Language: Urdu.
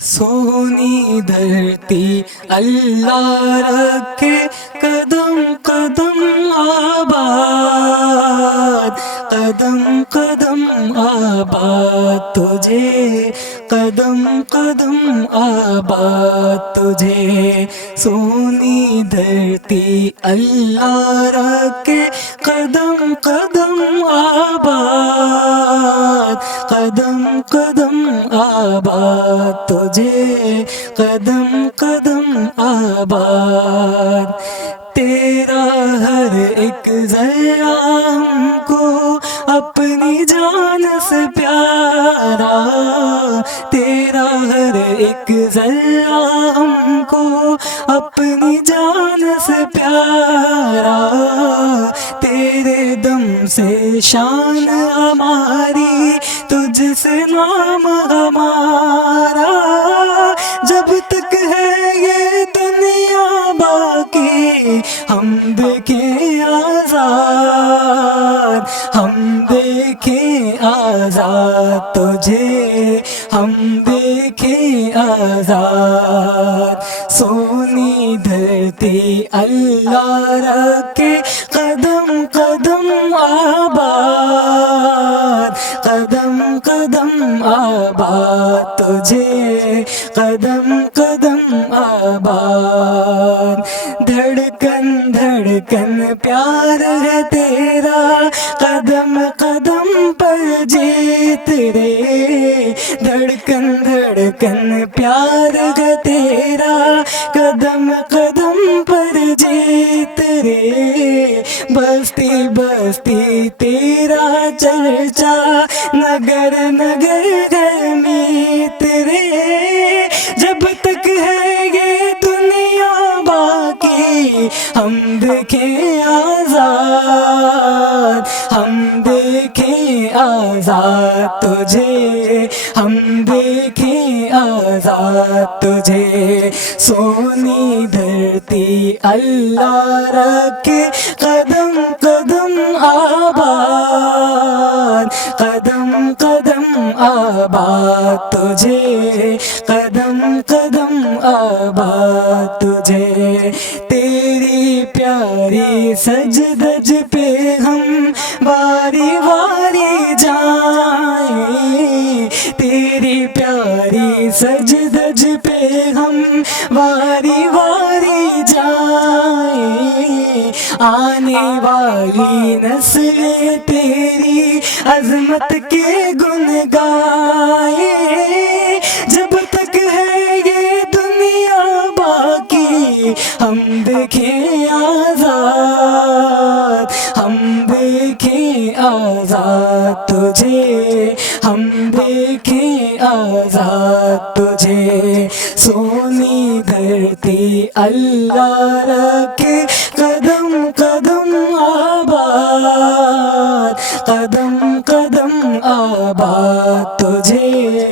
سونی دھرتی اللہ رکھے قدم قدم آباد، قدم قدم آباد تجھے، قدم قدم آباد تجھے۔ سونی دھرتی اللہ رکھے قدم قدم آباد، قدم قدم آباد تجھے، قدم قدم آباد۔ تیرا ہر ایک ذرہ ہم کو اپنی جان سے پیارا، تیرا ہر ایک ذرہ ہم کو اپنی جان سے پیارا۔ تیرے دم سے شان ہماری، تجھ سے نام ہمارا، جب تک ہے یہ دنیا باقی ہم دیکھیں آزاد، ہم دیکھیں آزاد تجھے، ہم دیکھیں آزاد۔ سونی دھرتی اللہ رکھے قدم قدم آباد، قدم قدم آباد تجھے، قدم قدم آباد۔ دھڑکن دھڑکن پیار ہے تیرا، قدم قدم پر جیت رے، دھڑکن دھڑکن پیار ہے تیرا، قدم قدم پر جیت رے۔ بستی بستی تیرا چرچا، نگر نگر گھر میت رے، جب تک ہے یہ دنیا باقی ہم دیکھیں آزاد، ہم دیکھیں آزاد تجھے، ہم دیکھیں آزاد تجھے۔ سونی دھرتی اللہ رکھے قدم قدم آباد، قدم قدم آباد تجھے، قدم قدم آباد تجھے۔ تیری پیاری سج دج پہ ہم واری واری جائیں، تیری پیاری سج دج پہ ہم واری واری جائیں، آنے والی نسلیں تیری عظمت کے گن گائیں، جب تک ہے یہ دنیا باقی ہم دیکھیں آزاد، ہم دیکھیں آزاد تجھے، ہم دیکھیں آزاد تجھے۔ سونی دھرتی اللہ رکھے قدم قدم آباد، قدم قدم آباد تجھے۔